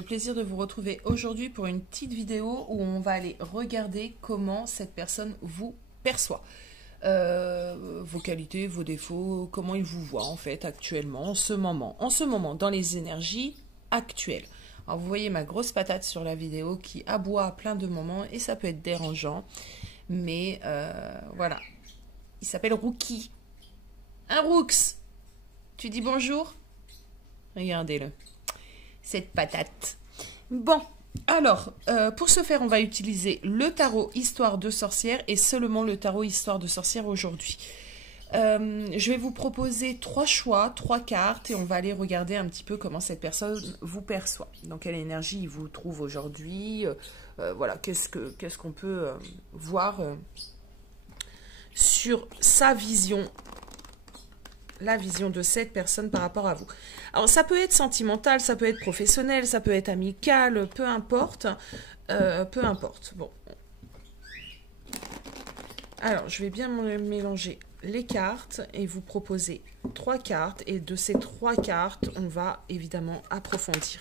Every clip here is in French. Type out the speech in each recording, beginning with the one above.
le plaisir de vous retrouver aujourd'hui pour une petite vidéo où on va aller regarder comment cette personne vous perçoit. Vos qualités, vos défauts, comment il vous voit en fait actuellement, en ce moment, dans les énergies actuelles. Alors vous voyez ma grosse patate sur la vidéo qui aboie à plein de moments et ça peut être dérangeant, mais voilà. Il s'appelle Rookie. Un Rooks. Tu dis bonjour? Regardez-le. Cette patate. Bon, alors, pour ce faire, on va utiliser le tarot Histoire de sorcière et seulement le tarot Histoire de sorcière aujourd'hui. Je vais vous proposer 3 choix, 3 cartes et on va aller regarder un petit peu comment cette personne vous perçoit. Dans quelle énergie il vous trouve aujourd'hui. Voilà, qu'est-ce qu'on peut voir sur sa vision, la vision de cette personne par rapport à vous. Alors, ça peut être sentimental, ça peut être professionnel, ça peut être amical, peu importe. Peu importe. Bon. Alors, je vais bien mélanger les cartes et vous proposer 3 cartes. Et de ces 3 cartes, on va évidemment approfondir.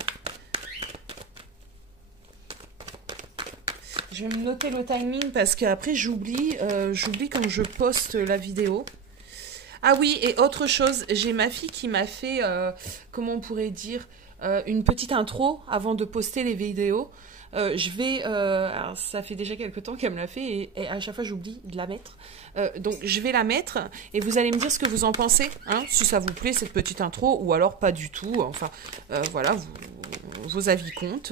Je vais me noter le timing parce qu'après, j'oublie quand je poste la vidéo. Ah oui, et autre chose, j'ai ma fille qui m'a fait, comment on pourrait dire, une petite intro avant de poster les vidéos. Alors ça fait déjà quelques temps qu'elle me l'a fait et à chaque fois j'oublie de la mettre. Donc je vais la mettre et vous allez me dire ce que vous en pensez, hein, si ça vous plaît cette petite intro ou alors pas du tout. Enfin, voilà, vos avis comptent.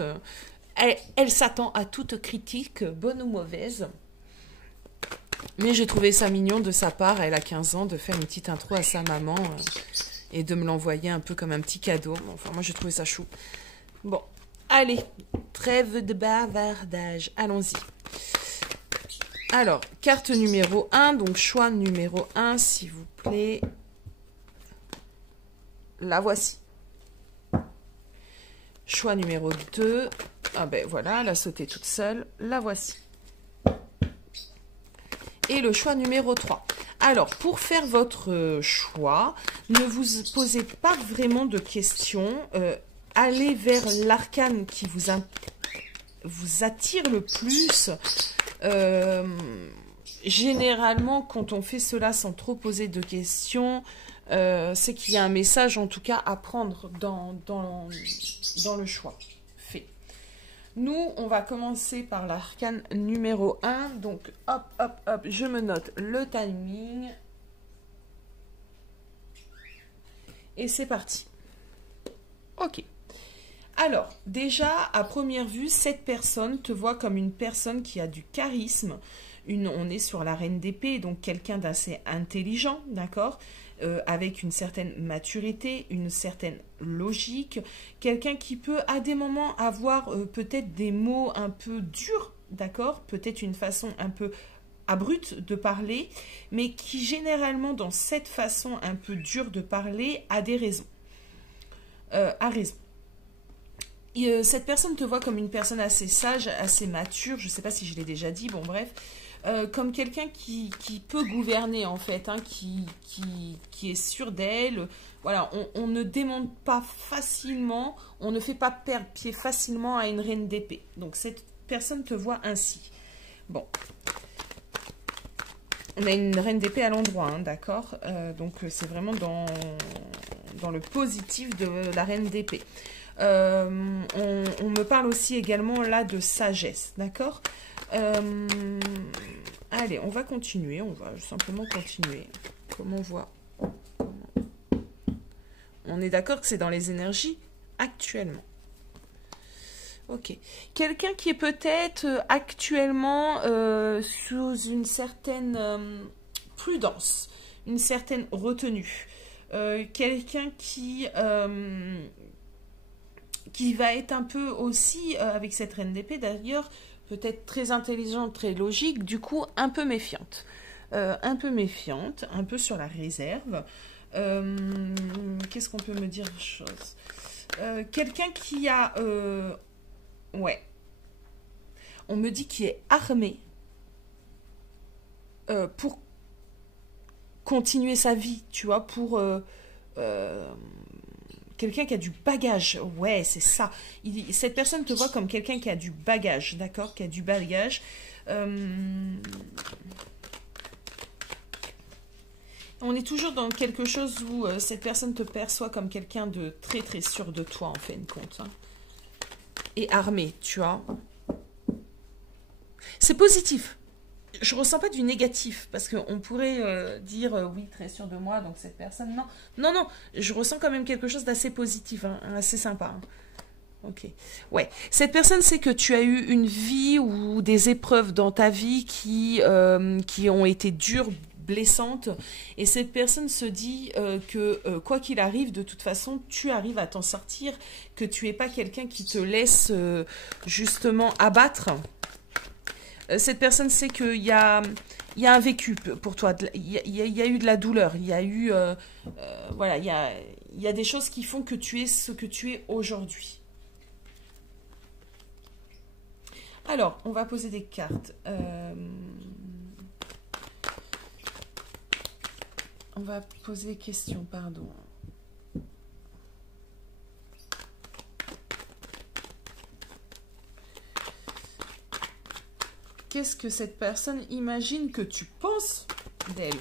Elle s'attend à toute critique, bonne ou mauvaise. Mais j'ai trouvé ça mignon de sa part, elle a 15 ans, de faire une petite intro à sa maman et de me l'envoyer un peu comme un petit cadeau. Enfin, moi, j'ai trouvé ça chou. Bon, allez, trêve de bavardage, allons-y. Alors, carte numéro 1, donc choix numéro 1, s'il vous plaît. La voici. Choix numéro 2, ah ben voilà, elle a sauté toute seule, la voici. Et le choix numéro 3. Alors, pour faire votre choix, ne vous posez pas vraiment de questions. Allez vers l'arcane qui vous attire le plus. Généralement, quand on fait cela sans trop poser de questions, c'est qu'il y a un message, en tout cas, à prendre dans le choix fait. Nous, on va commencer par l'arcane numéro 1. Donc, hop, hop, hop, je me note le timing. Et c'est parti. Ok. Alors, déjà, à première vue, cette personne te voit comme une personne qui a du charisme. On est sur la reine d'épée, donc quelqu'un d'assez intelligent, d'accord, avec une certaine maturité, une certaine logique, quelqu'un qui peut à des moments avoir peut-être des mots un peu durs, d'accord, peut-être une façon un peu abrupte de parler, mais qui généralement dans cette façon un peu dure de parler a des raisons, a raison. Cette personne te voit comme une personne assez sage, assez mature, je ne sais pas si je l'ai déjà dit, bon bref, comme quelqu'un qui peut gouverner en fait, hein, qui est sûr d'elle. Voilà, on ne démonte pas facilement, on ne fait pas perdre pied facilement à une reine d'épée. Donc cette personne te voit ainsi. Bon. On a une reine d'épée à l'endroit, hein, d'accord, donc c'est vraiment dans le positif de la reine d'épée. On me parle aussi également là de sagesse, d'accord. Allez, on va continuer, on va simplement continuer. Comment on voit? On est d'accord que c'est dans les énergies actuellement. Ok. Quelqu'un qui est peut-être actuellement sous une certaine prudence, une certaine retenue. Quelqu'un qui va être un peu aussi, avec cette reine d'épée d'ailleurs, peut-être très intelligente, très logique, du coup un peu méfiante. Un peu sur la réserve. Qu'est-ce qu'on peut me dire de chose? Quelqu'un qui a... ouais. On me dit qu'il est armé pour continuer sa vie, tu vois, pour... quelqu'un qui a du bagage. Ouais, c'est ça. Cette personne te voit comme quelqu'un qui a du bagage, d'accord? Qui a du bagage. On est toujours dans quelque chose où cette personne te perçoit comme quelqu'un de très très sûr de toi, en fin de compte. Hein. Et armé, tu vois. C'est positif. Je ressens pas du négatif, parce qu'on pourrait dire oui, très sûr de moi, donc cette personne, non. Non, non, je ressens quand même quelque chose d'assez positif, hein, assez sympa. Hein. Ok. Ouais. Cette personne sait que tu as eu une vie ou des épreuves dans ta vie qui ont été dures, blessantes. Et cette personne se dit que quoi qu'il arrive, de toute façon, tu arrives à t'en sortir, que tu n'es pas quelqu'un qui te laisse justement abattre. Cette personne sait qu'il y a un vécu pour toi, il y a eu de la douleur, il y a eu... voilà, il y a des choses qui font que tu es ce que tu es aujourd'hui. Alors, on va poser des cartes. On va poser des questions, pardon. Qu'est-ce que cette personne imagine que tu penses d'elle?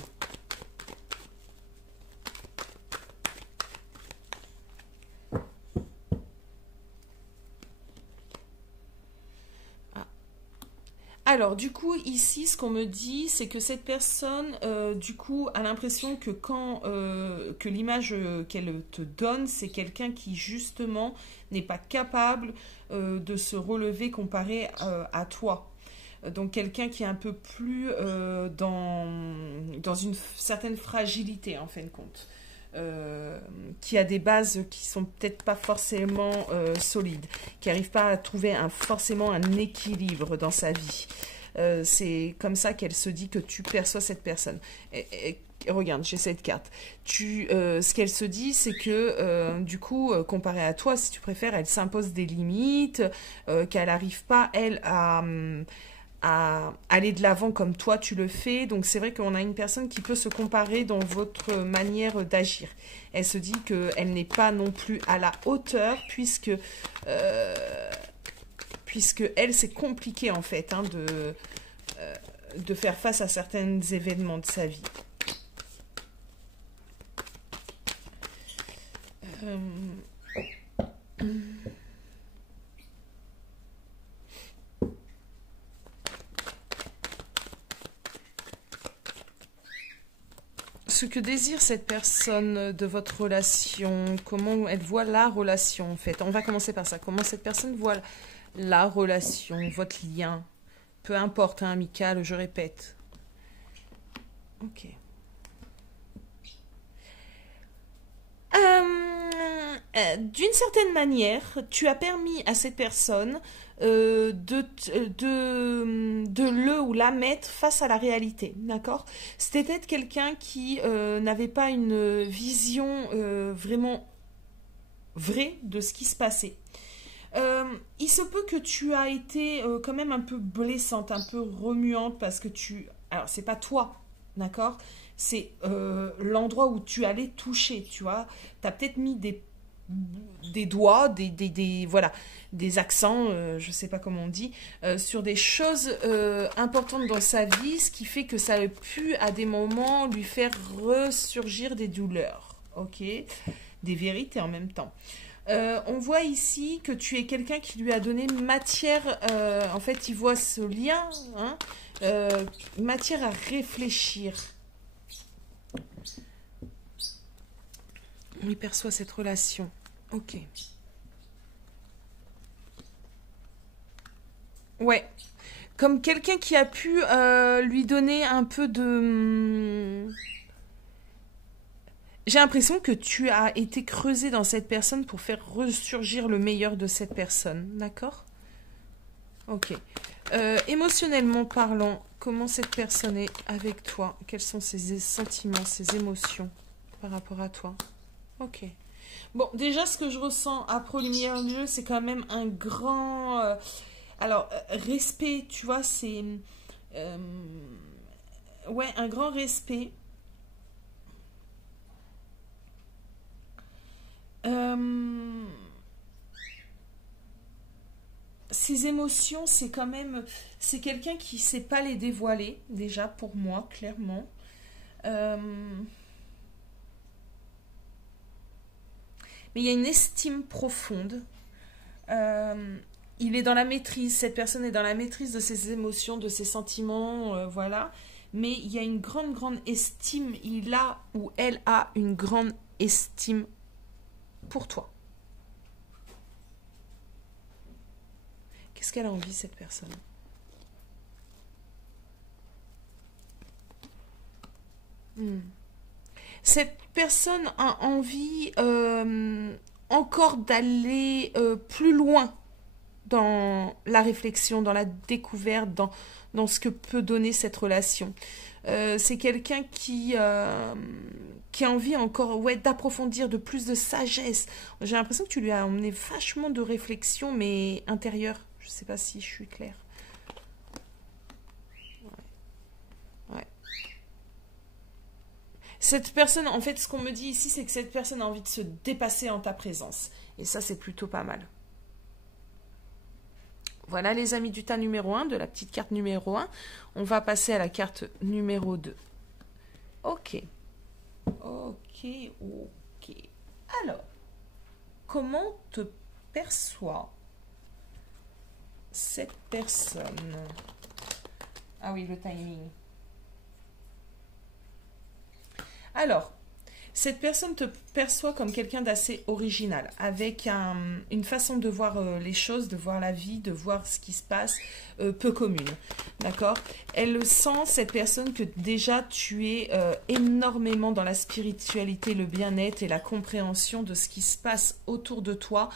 Alors, du coup, ici, ce qu'on me dit, c'est que cette personne, du coup, a l'impression que que l'image qu'elle te donne, c'est quelqu'un qui, justement, n'est pas capable de se relever comparé à toi. Donc, quelqu'un qui est un peu plus dans une certaine fragilité, en fin de compte. Qui a des bases qui sont peut-être pas forcément solides, qui n'arrive pas à trouver forcément un équilibre dans sa vie. C'est comme ça qu'elle se dit que tu perçois cette personne. Et regarde, j'ai cette carte. Ce qu'elle se dit, c'est que du coup, comparé à toi, si tu préfères, elle s'impose des limites, qu'elle n'arrive pas, elle, à aller de l'avant comme toi tu le fais. Donc c'est vrai qu'on a une personne qui peut se comparer dans votre manière d'agir. Elle se dit qu'elle n'est pas non plus à la hauteur puisque elle, c'est compliqué en fait hein, de faire face à certains événements de sa vie. Ce que désire cette personne de votre relation, comment elle voit la relation en fait. On va commencer par ça. Comment cette personne voit la relation, votre lien, peu importe, hein, amical, je répète. Ok. D'une certaine manière, tu as permis à cette personne de le ou la mettre face à la réalité, d'accord? C'était peut-être quelqu'un qui n'avait pas une vision vraiment vraie de ce qui se passait. Il se peut que tu as été quand même un peu blessante, un peu remuante parce que alors c'est pas toi, d'accord? C'est l'endroit où tu allais toucher, tu vois. Tu as peut-être mis des doigts, voilà, des accents, je sais pas comment on dit, sur des choses importantes dans sa vie, ce qui fait que ça a pu à des moments lui faire ressurgir des douleurs, ok, des vérités en même temps. On voit ici que tu es quelqu'un qui lui a donné matière, en fait il voit ce lien, hein, matière à réfléchir. On y perçoit cette relation. Ok. Ouais. Comme quelqu'un qui a pu lui donner un peu de... J'ai l'impression que tu as été creusé dans cette personne pour faire ressurgir le meilleur de cette personne. D'accord? Ok. Émotionnellement parlant, comment cette personne est avec toi? Quels sont ses sentiments, ses émotions par rapport à toi? Ok. Bon, déjà, ce que je ressens à première lieu, c'est quand même un grand... respect, tu vois, c'est... ouais, un grand respect. Ses émotions, c'est quand même... C'est quelqu'un qui sait pas les dévoiler, déjà, pour moi, clairement. Euh, mais il y a une estime profonde. Euh, il est dans la maîtrise, cette personne est dans la maîtrise de ses émotions, de ses sentiments, voilà. Mais il y a une grande, grande estime, il a ou elle a une grande estime pour toi. Qu'est-ce qu'elle a envie, cette personne? Hmm. Cette personne a envie encore d'aller plus loin dans la réflexion, dans la découverte, dans ce que peut donner cette relation. C'est quelqu'un qui a envie encore ouais, d'approfondir, de plus de sagesse. J'ai l'impression que tu lui as emmené vachement de réflexion, mais intérieure. Je ne sais pas si je suis claire. Ouais. Cette personne, en fait, ce qu'on me dit ici, c'est que cette personne a envie de se dépasser en ta présence. Et ça, c'est plutôt pas mal. Voilà les amis du tas numéro 1, de la petite carte numéro 1. On va passer à la carte numéro 2. Ok. Ok, ok. Alors, comment te perçoit cette personne? Ah oui, le timing. Alors, cette personne te perçoit comme quelqu'un d'assez original, avec une façon de voir les choses, de voir la vie, de voir ce qui se passe, peu commune. D'accord? Elle sent, cette personne, que déjà tu es énormément dans la spiritualité, le bien-être et la compréhension de ce qui se passe autour de toi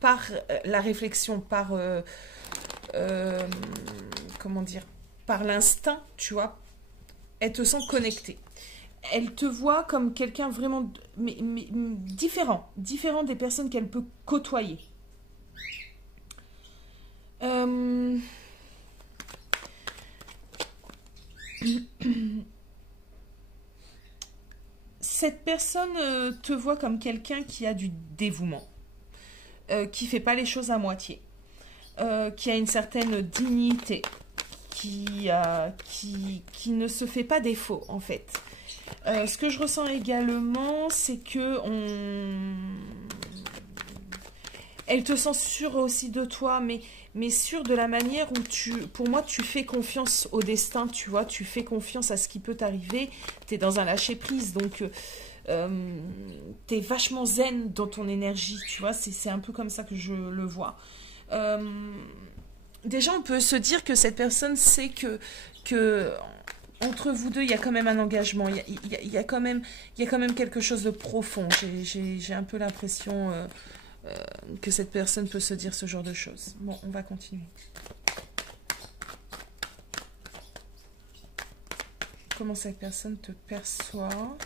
par la réflexion, par, comment dire, par l'instinct, tu vois. Elle te sent connectée. Elle te voit comme quelqu'un vraiment mais différent des personnes qu'elle peut côtoyer. Cette personne te voit comme quelqu'un qui a du dévouement, qui fait pas les choses à moitié, qui a une certaine dignité, qui ne se fait pas défaut en fait. Ce que je ressens également, c'est que elle te sent sûre aussi de toi, mais sûre de la manière où pour moi, tu fais confiance au destin, tu vois, tu fais confiance à ce qui peut t'arriver, tu es dans un lâcher-prise, donc tu es vachement zen dans ton énergie, tu vois, c'est un peu comme ça que je le vois. Déjà, on peut se dire que cette personne sait que entre vous deux, il y a quand même un engagement, il y a quand même quelque chose de profond. J'ai un peu l'impression que cette personne peut se dire ce genre de choses. Bon, on va continuer. Comment cette personne te perçoit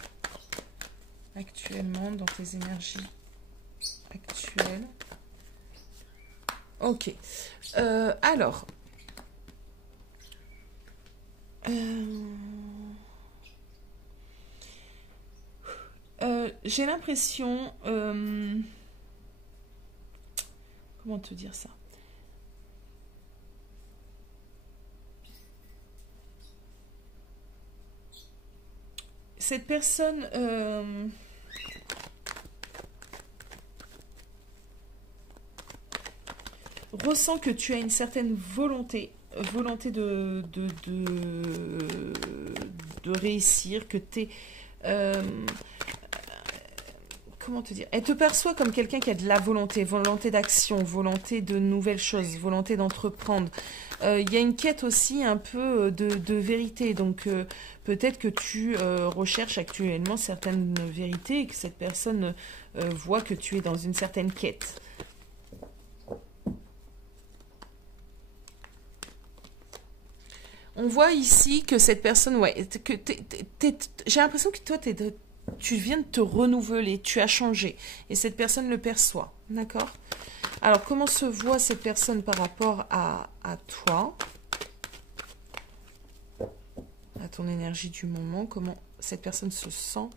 actuellement dans tes énergies actuelles? Ok. Alors... j'ai l'impression... comment te dire ça? Cette personne... ressent que tu as une certaine volonté de réussir, que tu es... comment te dire? Elle te perçoit comme quelqu'un qui a de la volonté d'action, volonté de nouvelles choses, volonté d'entreprendre. Il y a une quête aussi un peu de vérité, donc peut-être que tu recherches actuellement certaines vérités et que cette personne voit que tu es dans une certaine quête. On voit ici que cette personne, ouais, que j'ai l'impression que toi, tu viens de te renouveler, tu as changé. Et cette personne le perçoit, d'accord? Alors, comment se voit cette personne par rapport à toi? À ton énergie du moment, comment cette personne se sent?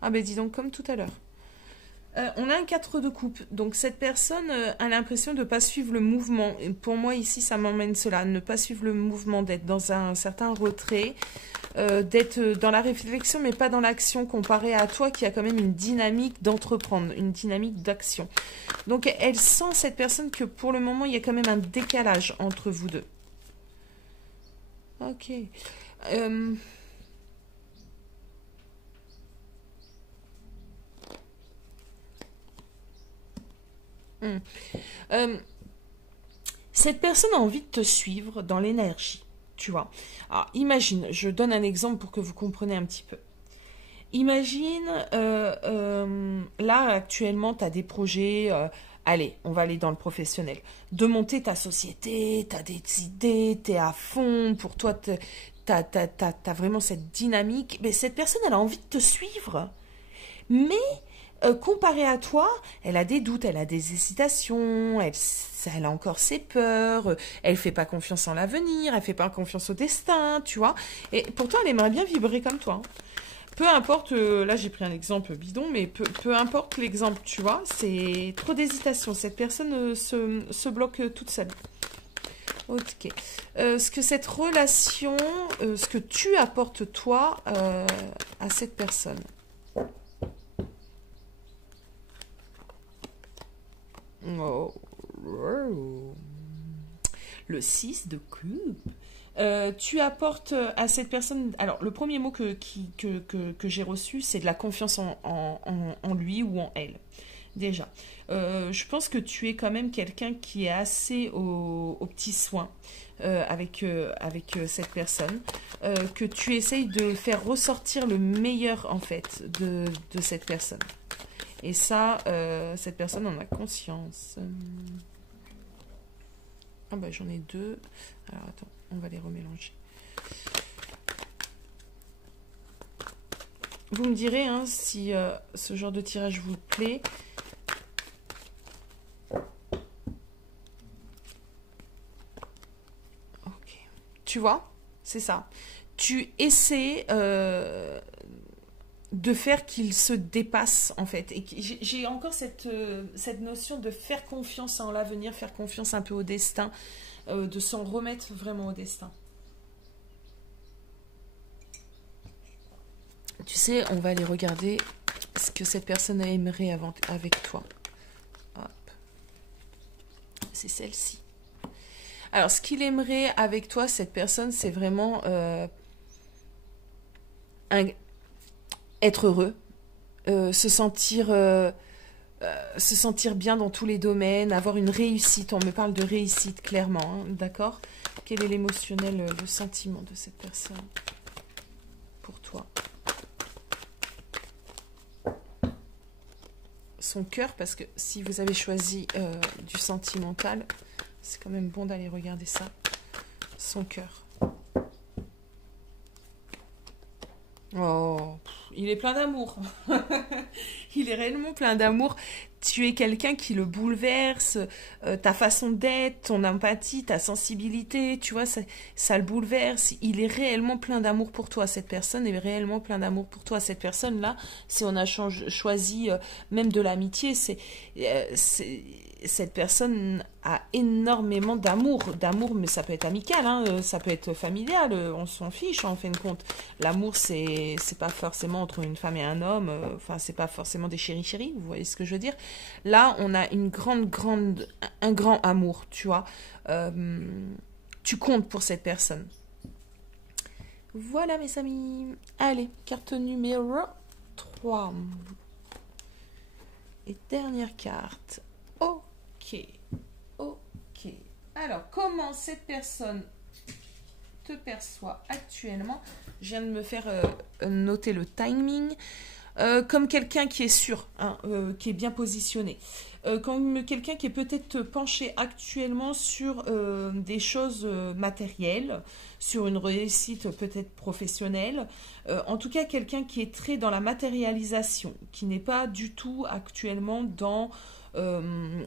Ah ben dis donc, comme tout à l'heure. On a un 4 de coupe, donc cette personne a l'impression de ne pas suivre le mouvement. Et pour moi, ici, ça m'emmène cela, ne pas suivre le mouvement, d'être dans un certain retrait, d'être dans la réflexion, mais pas dans l'action, comparé à toi qui a quand même une dynamique d'entreprendre, une dynamique d'action. Donc, elle sent, cette personne, que pour le moment, il y a quand même un décalage entre vous deux. Ok. Hmm. Euh, Cette personne a envie de te suivre dans l'énergie, tu vois. Alors, imagine, je donne un exemple pour que vous compreniez un petit peu. Imagine, là, actuellement, tu as des projets, allez, on va aller dans le professionnel, de monter ta société, tu as des idées, tu es à fond, pour toi, tu as vraiment cette dynamique. Mais cette personne, elle a envie de te suivre. Mais comparée à toi, elle a des doutes, elle a des hésitations, elle a encore ses peurs, elle fait pas confiance en l'avenir, elle fait pas confiance au destin, tu vois. Et pourtant, elle aimerait bien vibrer comme toi, hein. Peu importe, là j'ai pris un exemple bidon, mais peu importe l'exemple, tu vois, c'est trop d'hésitation. Cette personne se bloque toute seule. Ok. Ce que cette relation, ce que tu apportes toi à cette personne. Oh. Le 6 de coupe. Tu apportes à cette personne... Alors, le premier mot que j'ai reçu, c'est de la confiance en lui ou en elle. Déjà. Je pense que tu es quand même quelqu'un qui est assez aux petits soins avec cette personne. Que tu essayes de faire ressortir le meilleur, en fait, de cette personne. Et ça, cette personne en a conscience. Ah bah j'en ai deux. Alors attends, on va les remélanger. Vous me direz hein, si ce genre de tirage vous plaît. Ok. Tu vois, c'est ça. Tu essaies de faire qu'il se dépasse en fait. Et j'ai encore cette notion de faire confiance en l'avenir, faire confiance un peu au destin, de s'en remettre vraiment au destin. Tu sais, on va aller regarder ce que cette personne aimerait avec toi. Hop. C'est celle-ci. Alors, ce qu'il aimerait avec toi, cette personne, c'est vraiment être heureux, se sentir bien dans tous les domaines, avoir une réussite. On me parle de réussite, clairement, hein, d'accord? Quel est l'émotionnel, le sentiment de cette personne pour toi? Son cœur, parce que si vous avez choisi du sentimental, c'est quand même bon d'aller regarder ça. Son cœur. Oh, il est plein d'amour. Il est réellement plein d'amour. Tu es quelqu'un qui le bouleverse, ta façon d'être, ton empathie, ta sensibilité, tu vois, ça le bouleverse. Il est réellement plein d'amour pour toi. Cette personne est réellement plein d'amour pour toi. Cette personne-là, si on a choisi même de l'amitié, cette personne a énormément d'amour, mais ça peut être amical, hein, ça peut être familial, on s'en fiche en fin de compte. L'amour, c'est pas forcément entre une femme et un homme, enfin c'est pas forcément des chéris, vous voyez ce que je veux dire. Là, on a un grand amour, tu vois. Tu comptes pour cette personne. Voilà mes amis. Allez, carte numéro 3. Et dernière carte. Ok. Alors, comment cette personne te perçoit actuellement? Je viens de me faire noter le timing. Comme quelqu'un qui est sûr, hein, qui est bien positionné. Comme quelqu'un qui est peut-être penché actuellement sur des choses matérielles, sur une réussite peut-être professionnelle. En tout cas, quelqu'un qui est très dans la matérialisation, qui n'est pas du tout actuellement dans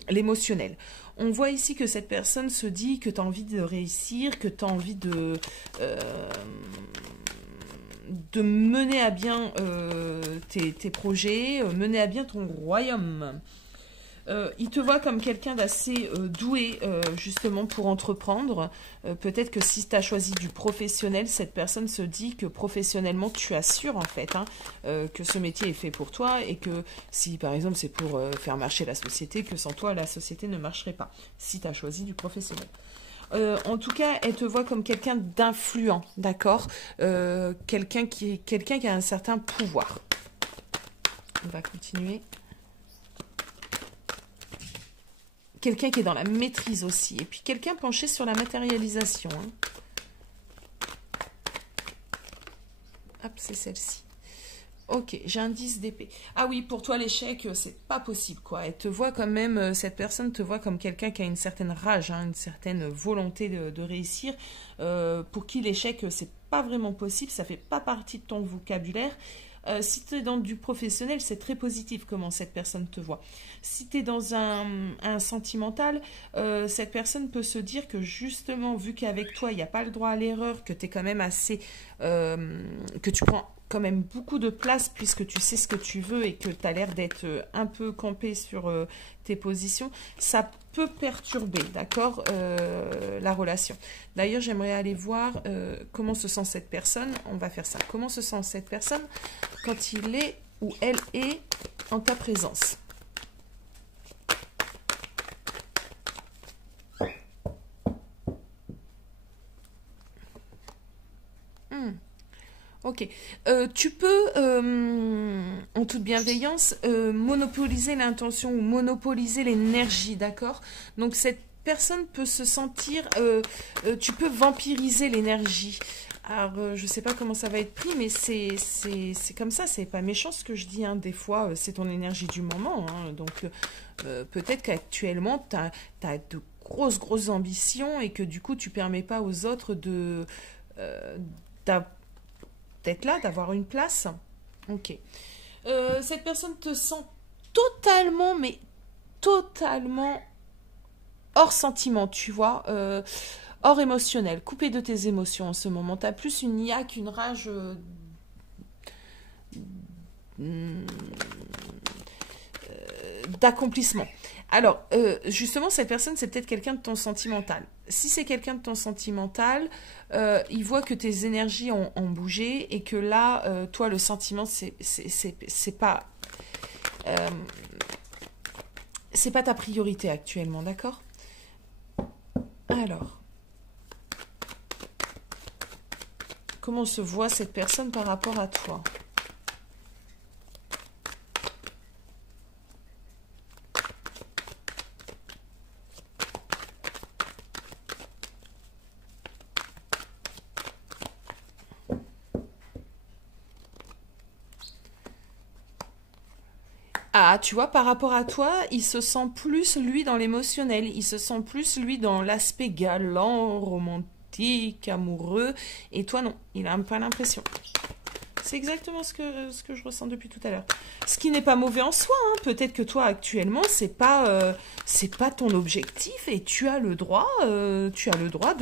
l'émotionnel. On voit ici que cette personne se dit que tu as envie de réussir, que tu as envie de mener à bien tes projets, mener à bien ton royaume. Il te voit comme quelqu'un d'assez doué justement pour entreprendre. Peut-être que si tu as choisi du professionnel, cette personne se dit que professionnellement tu assures en fait hein, que ce métier est fait pour toi et que si par exemple c'est pour faire marcher la société, que sans toi la société ne marcherait pas si tu as choisi du professionnel. En tout cas, elle te voit comme quelqu'un d'influent, d'accord, quelqu'un qui a un certain pouvoir. On va continuer. Quelqu'un qui est dans la maîtrise aussi. Et puis quelqu'un penché sur la matérialisation. Hein. Hop, c'est celle-ci. Ok, j'ai un 10 d'épée. Ah oui, pour toi, l'échec, c'est pas possible, quoi. Elle te voit quand même, cette personne te voit comme quelqu'un qui a une certaine rage, hein, une certaine volonté de réussir. Pour qui l'échec, c'est pas vraiment possible, ça fait pas partie de ton vocabulaire. Si tu es dans du professionnel, c'est très positif comment cette personne te voit. Si tu es dans un sentimental, cette personne peut se dire que justement, vu qu'avec toi, il n'y a pas le droit à l'erreur, que tu es quand même assez... que tu prends quand même beaucoup de place puisque tu sais ce que tu veux et que tu as l'air d'être un peu campé sur tes positions, ça peut perturber, d'accord, la relation. D'ailleurs, j'aimerais aller voir comment se sent cette personne. On va faire ça. Comment se sent cette personne quand il est ou elle est en ta présence? Ok. Tu peux, en toute bienveillance, monopoliser l'intention ou monopoliser l'énergie, d'accord? Donc, cette personne peut se sentir... tu peux vampiriser l'énergie. Alors, je sais pas comment ça va être pris, mais c'est comme ça. C'est pas méchant ce que je dis. Hein. Des fois, c'est ton énergie du moment. Hein. Donc, peut-être qu'actuellement, tu as de grosses ambitions et que du coup, tu permets pas aux autres de... d'être là, d'avoir une place. Ok. Cette personne te sent totalement, mais totalement hors sentiment, tu vois, hors émotionnel, coupé de tes émotions en ce moment. Tu as plus une niaque, une rage d'accomplissement. Alors, justement, cette personne, c'est peut-être quelqu'un de ton sentimental. Si c'est quelqu'un de ton sentimental, il voit que tes énergies ont bougé et que là, toi, le sentiment, c'est pas... c'est pas ta priorité actuellement, d'accord? Alors, comment se voit cette personne par rapport à toi? Ah, tu vois, par rapport à toi, il se sent plus, lui, dans l'émotionnel. Il se sent plus, lui, dans l'aspect galant, romantique, amoureux. Et toi, non. Il a pas l'impression. C'est exactement ce que je ressens depuis tout à l'heure. Ce qui n'est pas mauvais en soi. Hein. Peut-être que toi, actuellement, c'est pas ton objectif et tu as le droit de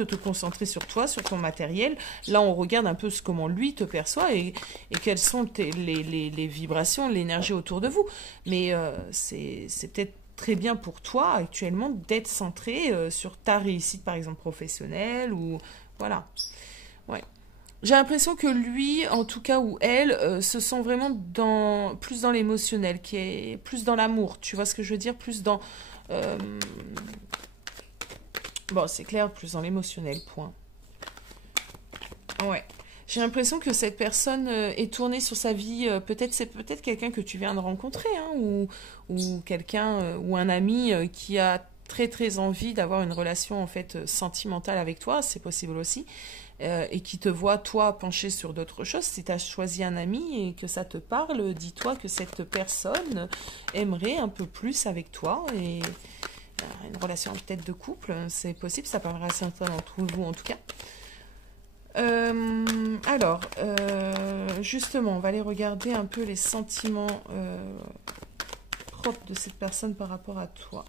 te concentrer sur toi, sur ton matériel. Là, on regarde un peu comment lui te perçoit et quelles sont les vibrations, l'énergie autour de vous. Mais c'est peut-être très bien pour toi, actuellement, d'être centré sur ta réussite, par exemple, professionnelle ou... Voilà. Ouais. J'ai l'impression que lui, en tout cas, ou elle, se sent vraiment plus dans l'émotionnel, qui est plus dans l'amour. Tu vois ce que je veux dire? Plus dans... Bon, c'est clair, plus dans l'émotionnel, point. Ouais. J'ai l'impression que cette personne est tournée sur sa vie. C'est peut-être quelqu'un que tu viens de rencontrer, hein, ou quelqu'un, ou un ami qui a très envie d'avoir une relation en fait sentimentale avec toi. C'est possible aussi. Et qui te voit, toi, pencher sur d'autres choses. Si tu as choisi un ami et que ça te parle, dis-toi que cette personne aimerait un peu plus avec toi. Et une relation peut-être de couple, c'est possible, ça parlera à certains d'entre vous en tout cas. Alors, justement, on va aller regarder un peu les sentiments propres de cette personne par rapport à toi.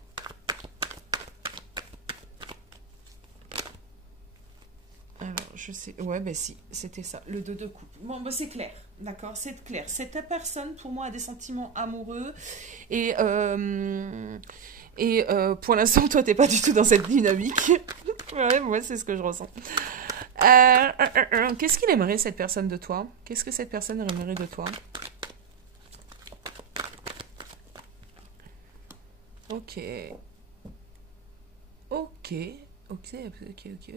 Alors, je sais. Ouais, ben si, c'était ça, le 2 de coupe. Bon, ben c'est clair, d'accord, c'est clair. Cette personne, pour moi, a des sentiments amoureux. Et, pour l'instant, toi, t'es pas du tout dans cette dynamique. Ouais, moi, c'est ce que je ressens. Qu'est-ce qu'il aimerait, cette personne, de toi? Qu'est-ce que cette personne aimerait de toi? Ok. Ok. Ok, ok, ok.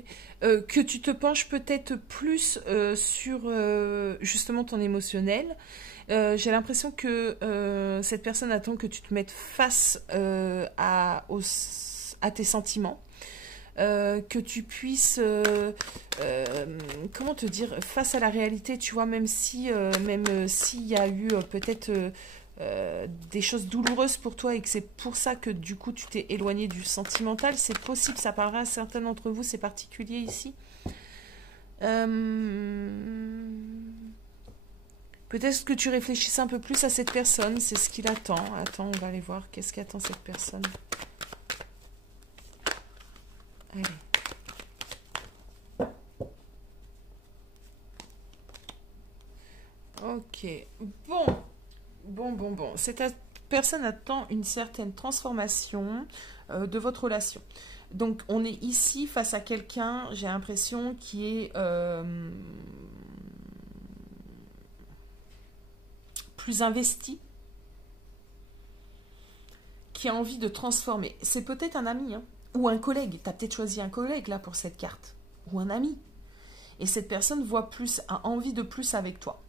Que tu te penches peut-être plus sur justement ton émotionnel. J'ai l'impression que cette personne attend que tu te mettes face à tes sentiments. Que tu puisses, comment te dire, face à la réalité, tu vois, même s'il y a eu peut-être des choses douloureuses pour toi et que c'est pour ça que du coup tu t'es éloigné du sentimental, c'est possible, ça parlera à certains d'entre vous, c'est particulier ici. Peut-être que tu réfléchisses un peu plus à cette personne, c'est ce qu'il attend. Attends, on va aller voir, qu'est-ce qu'attend cette personne. Allez. Ok. Bon. Bon. Cette personne attend une certaine transformation de votre relation. Donc, on est ici face à quelqu'un, j'ai l'impression, qui est plus investi, qui a envie de transformer. C'est peut-être un ami, hein, ou un collègue. Tu as peut-être choisi un collègue, là, pour cette carte. Ou un ami. Et cette personne voit plus, a envie de plus avec toi.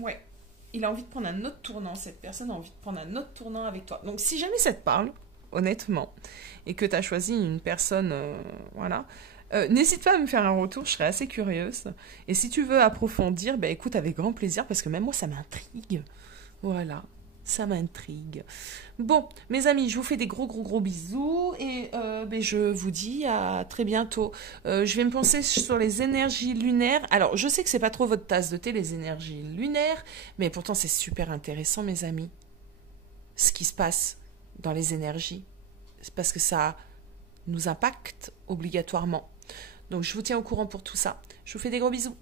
Ouais. Il a envie de prendre un autre tournant. Cette personne a envie de prendre un autre tournant avec toi. Donc, si jamais ça te parle, honnêtement, et que tu as choisi une personne, voilà, n'hésite pas à me faire un retour, je serais assez curieuse. Et si tu veux approfondir, bah écoute, avec grand plaisir, parce que même moi, ça m'intrigue. Voilà, ça m'intrigue. Bon, mes amis, je vous fais des gros bisous et ben, je vous dis à très bientôt. Je vais me pencher sur les énergies lunaires. Alors, je sais que c'est pas trop votre tasse de thé, les énergies lunaires, mais pourtant c'est super intéressant, mes amis. Ce qui se passe dans les énergies, c'est parce que ça nous impacte obligatoirement. Donc, je vous tiens au courant pour tout ça. Je vous fais des gros bisous.